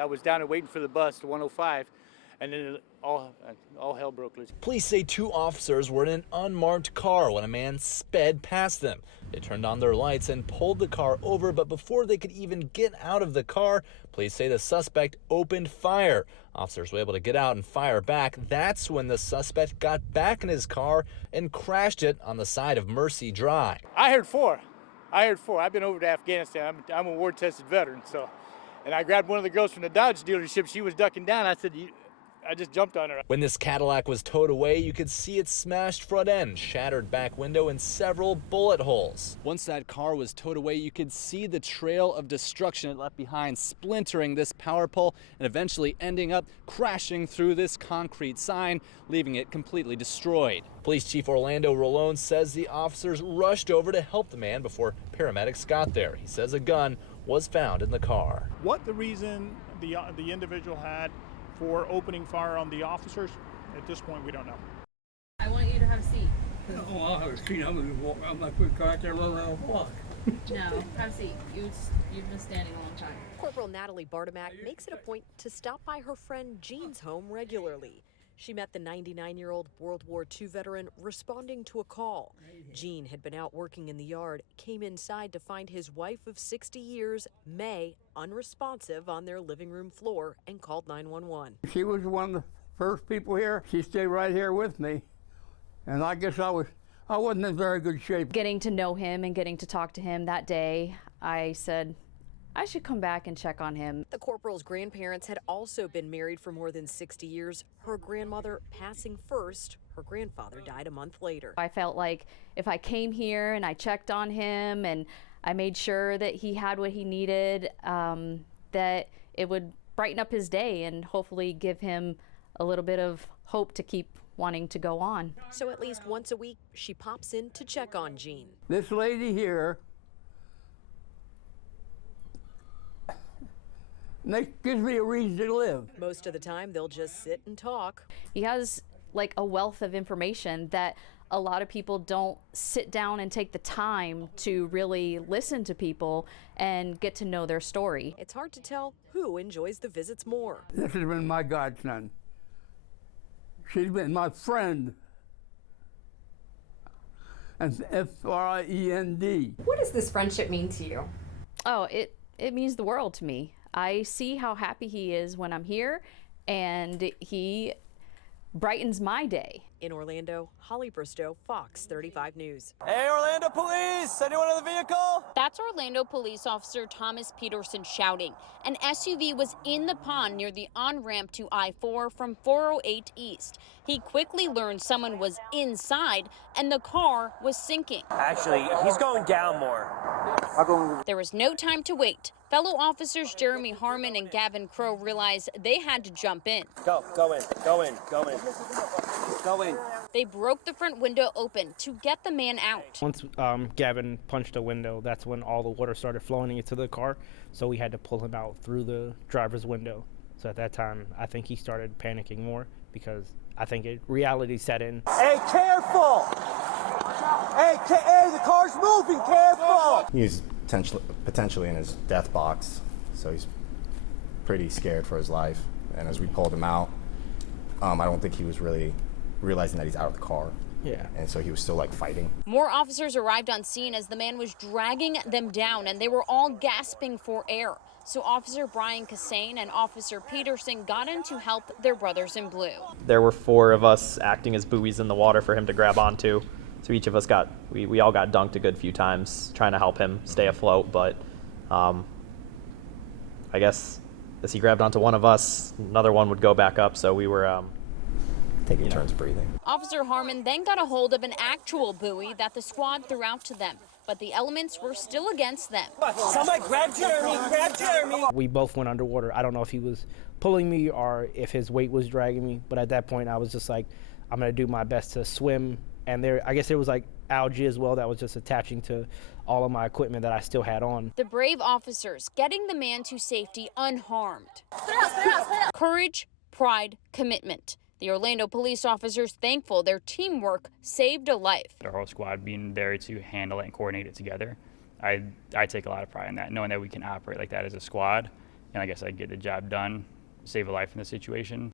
I was down there waiting for the bus to 105, and then all hell broke loose. Police say 2 officers were in an unmarked car when a man sped past them. They turned on their lights and pulled the car over, but before they could even get out of the car, police say the suspect opened fire. Officers were able to get out and fire back. That's when the suspect got back in his car and crashed it on the side of Mercy Drive. I heard 4. I've been over to Afghanistan. I'm a war-tested veteran, so. And I grabbed one of the girls from the Dodge dealership. She was ducking down. I said, I just jumped on her. When this Cadillac was towed away, you could see its smashed front end, shattered back window, and several bullet holes. Once that car was towed away, you could see the trail of destruction it left behind, splintering this power pole and eventually ending up crashing through this concrete sign, leaving it completely destroyed. Police Chief Orlando Rolón says the officers rushed over to help the man before paramedics got there. He says a gun was found in the car. What the reason the individual had for opening fire on the officers, at this point we don't know. I want you to have a seat. Oh, I'll have a seat. I'm going to walk around my quick car out there around the block. No, have a seat. You've been standing a long time. Corporal Natalie Bartomak makes it a point to stop by her friend Jean's home regularly. She met the 99-year-old World War II veteran responding to a call. Jean had been out working in the yard, came inside to find his wife of 60 years, May, unresponsive on their living room floor and called 911. She was one of the first people here. She stayed right here with me, and I guess I wasn't in very good shape. Getting to know him and getting to talk to him that day, I said, I should come back and check on him. The corporal's grandparents had also been married for more than 60 years, her grandmother passing first. Her grandfather died a month later. I felt like if I came here and I checked on him and I made sure that he had what he needed, that it would brighten up his day and hopefully give him a little bit of hope to keep wanting to go on. So at least once a week, she pops in to check on Jean. This lady here, that gives me a reason to live. Most of the time, they'll just sit and talk. He has like a wealth of information that a lot of people don't sit down and take the time to really listen to people and get to know their story. It's hard to tell who enjoys the visits more. This has been my godson. She's been my friend. And F-R-I-E-N-D. What does this friendship mean to you? Oh, it means the world to me. I see how happy he is when I'm here, and he brightens my day. In Orlando, Holly Bristow, Fox 35 News. Hey, Orlando Police! Anyone in the vehicle? That's Orlando Police Officer Thomas Peterson shouting. An SUV was in the pond near the on-ramp to I-4 from 408 East. He quickly learned someone was inside and the car was sinking. Actually, he's going down more. There was no time to wait. Fellow officers Jeremy Harmon and Gavin Crow realized they had to jump in. Go in. They broke the front window open to get the man out. Once Gavin punched a window, that's when all the water started flowing into the car, so we had to pull him out through the driver's window. So at that time, I think he started panicking more because I think reality set in. Hey, careful! Hey, the car's moving, careful! He's potentially in his death box, so he's pretty scared for his life. And as we pulled him out, I don't think he was really realizing that he's out of the car. Yeah. And so he was still like fighting. More officers arrived on scene as the man was dragging them down, and they were all gasping for air. So Officer Brian Cassane and Officer Peterson got in to help their brothers in blue. There were 4 of us acting as buoys in the water for him to grab onto. So each of us we all got dunked a good few times trying to help him stay afloat. But I guess as he grabbed onto one of us, another one would go back up. So we were taking turns breathing. Officer Harmon then got a hold of an actual buoy that the squad threw out to them, but the elements were still against them. Somebody grab Jeremy! We both went underwater. I don't know if he was pulling me or if his weight was dragging me, but at that point I was just like, I'm gonna do my best to swim. And I guess there was like algae as well that was just attaching to all of my equipment that I still had on. The brave officers getting the man to safety unharmed. Courage, pride, commitment. The Orlando police officers thankful their teamwork saved a life. Our whole squad being there to handle it and coordinate it together. I take a lot of pride in that, knowing that we can operate like that as a squad and I guess I'd get the job done, save a life in the situation.